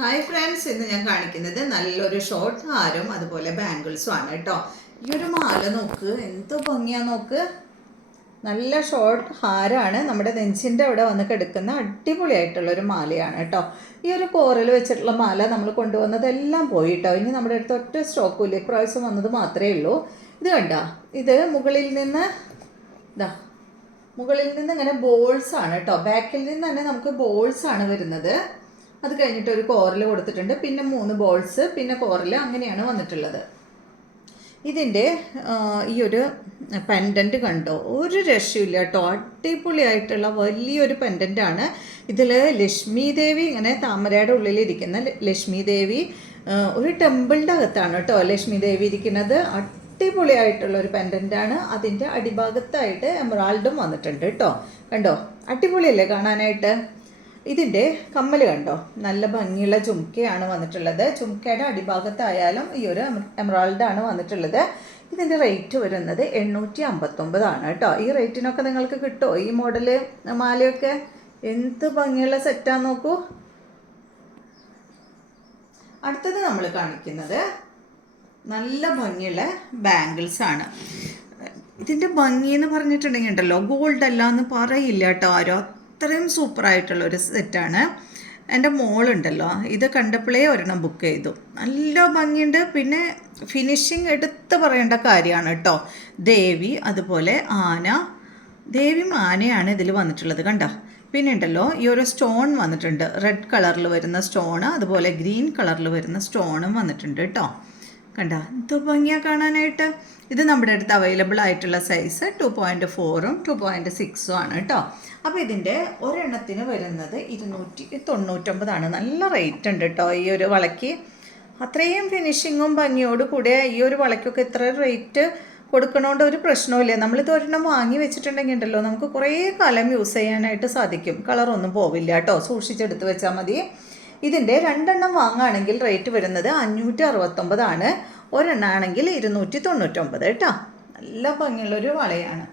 Hi friends, ഇന്ന് ഞാൻ കാണിക്കുന്നത് നല്ലൊരു ഷോർട്ട് ഹാരം അതുപോലെ ബാംഗിൾസും ആണ് കേട്ടോ. ഈ ഒരു മാല നോക്ക്, എന്തോ ഭംഗിയാ നോക്ക്. നല്ല ഷോർട്ട് ഹാരമാണ്, നമ്മുടെ നെഞ്ചിൻ്റെ അവിടെ വന്ന് കിടക്കുന്ന അടിപൊളിയായിട്ടുള്ളൊരു മാലയാണ് കേട്ടോ. ഈ ഒരു കോറിൽ വെച്ചിട്ടുള്ള മാല നമ്മൾ കൊണ്ടുവന്നതെല്ലാം പോയി കേട്ടോ. ഇനി നമ്മുടെ അടുത്ത് ഒറ്റ സ്റ്റോക്കും ഇല്ല, ഇപ്രാവശ്യം വന്നത് മാത്രമേ ഉള്ളൂ. ഇത് കണ്ടോ, ഇത് മുകളിൽ നിന്ന് ഇതാ, മുകളിൽ നിന്ന് ഇങ്ങനെ ബോൾസ് ആണ് കേട്ടോ. ബാക്കിൽ നിന്ന് തന്നെ നമുക്ക് ബോൾസ് ആണ് വരുന്നത്. അത് കഴിഞ്ഞിട്ട് ഒരു കോറൽ കൊടുത്തിട്ടുണ്ട്, പിന്നെ 3 ബോൾസ്, പിന്നെ കോറൽ, അങ്ങനെയാണ് വന്നിട്ടുള്ളത്. ഇതിൻ്റെ ഈ ഒരു പെൻഡൻറ്റ് കണ്ടോ, ഒരു രക്ഷയില്ല കേട്ടോ. അടിപൊളിയായിട്ടുള്ള വലിയൊരു പെൻഡൻ്റാണ്. ഇതിൽ ലക്ഷ്മി ദേവി ഇങ്ങനെ താമരയുടെ ഉള്ളിലിരിക്കുന്ന ലക്ഷ്മി ദേവി, ഒരു ടെമ്പിളിൻ്റെ അകത്താണ് കേട്ടോ ലക്ഷ്മി ദേവി ഇരിക്കുന്നത്. അടിപൊളിയായിട്ടുള്ള ഒരു പെൻഡൻ്റാണ്. അതിൻ്റെ അടിഭാഗത്തായിട്ട് എമറാൾഡും വന്നിട്ടുണ്ട് കേട്ടോ. കണ്ടോ, അടിപൊളിയല്ലേ കാണാനായിട്ട്. ഇതിൻ്റെ കമ്മൽ കണ്ടോ, നല്ല ഭംഗിയുള്ള ചുമക്കയാണ് വന്നിട്ടുള്ളത്. ചുമക്കയുടെ അടിഭാഗത്തായാലും ഈ ഒരു എമറാൾഡാണ് വന്നിട്ടുള്ളത്. ഇതിൻ്റെ റേറ്റ് വരുന്നത് 859 കേട്ടോ. ഈ റേറ്റിനൊക്കെ നിങ്ങൾക്ക് കിട്ടുമോ ഈ മോഡല് മാലയൊക്കെ? എന്ത് ഭംഗിയുള്ള സെറ്റാന്ന് നോക്കൂ. അടുത്തത് നമ്മൾ കാണിക്കുന്നത് നല്ല ഭംഗിയുള്ള ബാംഗിൾസ് ആണ്. ഇതിൻ്റെ ഭംഗി എന്ന് പറഞ്ഞിട്ടുണ്ടെങ്കിൽ ഉണ്ടല്ലോ, ഗോൾഡ് അല്ല എന്ന് പറയില്ല കേട്ടോ ആരോ. അത്രയും സൂപ്പറായിട്ടുള്ളൊരു സെറ്റാണ്. എൻ്റെ മോളുണ്ടല്ലോ, ഇത് കണ്ടപ്പോഴേ ഒരെണ്ണം ബുക്ക് ചെയ്തു. നല്ല ഭംഗിയുണ്ട്. പിന്നെ ഫിനിഷിങ് എടുത്ത് പറയേണ്ട കാര്യമാണ് കേട്ടോ. ദേവി അതുപോലെ ആന, ദേവിയും ആനയാണ് ഇതിൽ വന്നിട്ടുള്ളത് കണ്ടോ. പിന്നെ ഉണ്ടല്ലോ ഈ ഒരു സ്റ്റോൺ വന്നിട്ടുണ്ട്, റെഡ് കളറിൽ വരുന്ന സ്റ്റോണ്, അതുപോലെ ഗ്രീൻ കളറിൽ വരുന്ന സ്റ്റോണും വന്നിട്ടുണ്ട് കേട്ടോ. കണ്ട, എന്ത് ഭംഗിയാണ് കാണാനായിട്ട്. ഇത് നമ്മുടെ അടുത്ത് അവൈലബിൾ ആയിട്ടുള്ള സൈസ് 2.4ഉം 2.6ഉം ആണ് കേട്ടോ. അപ്പോൾ ഇതിൻ്റെ ഒരെണ്ണത്തിന് വരുന്നത് 299. നല്ല റേറ്റ് ഉണ്ട് കേട്ടോ ഈ ഒരു വളയ്ക്ക്. അത്രയും ഫിനിഷിങ്ങും ഭംഗിയോട് കൂടെ ഈ ഒരു വളയ്ക്കൊക്കെ ഇത്ര റേറ്റ് കൊടുക്കണോണ്ട് ഒരു പ്രശ്നമില്ല. നമ്മളിത് ഒരെണ്ണം വാങ്ങി വെച്ചിട്ടുണ്ടെങ്കിൽ ഉണ്ടല്ലോ, നമുക്ക് കുറേ കാലം യൂസ് ചെയ്യാനായിട്ട് സാധിക്കും. കളറൊന്നും പോവില്ല കേട്ടോ, സൂക്ഷിച്ചെടുത്ത് വെച്ചാൽ മതി. ഇതിൻ്റെ 2 എണ്ണം വാങ്ങുകയാണെങ്കിൽ റേറ്റ് വരുന്നത് 569 ആണ്. ഒരെണ്ണമാണെങ്കിൽ 299 കേട്ടോ. നല്ല ഭംഗിയുള്ളൊരു വളയാണ്.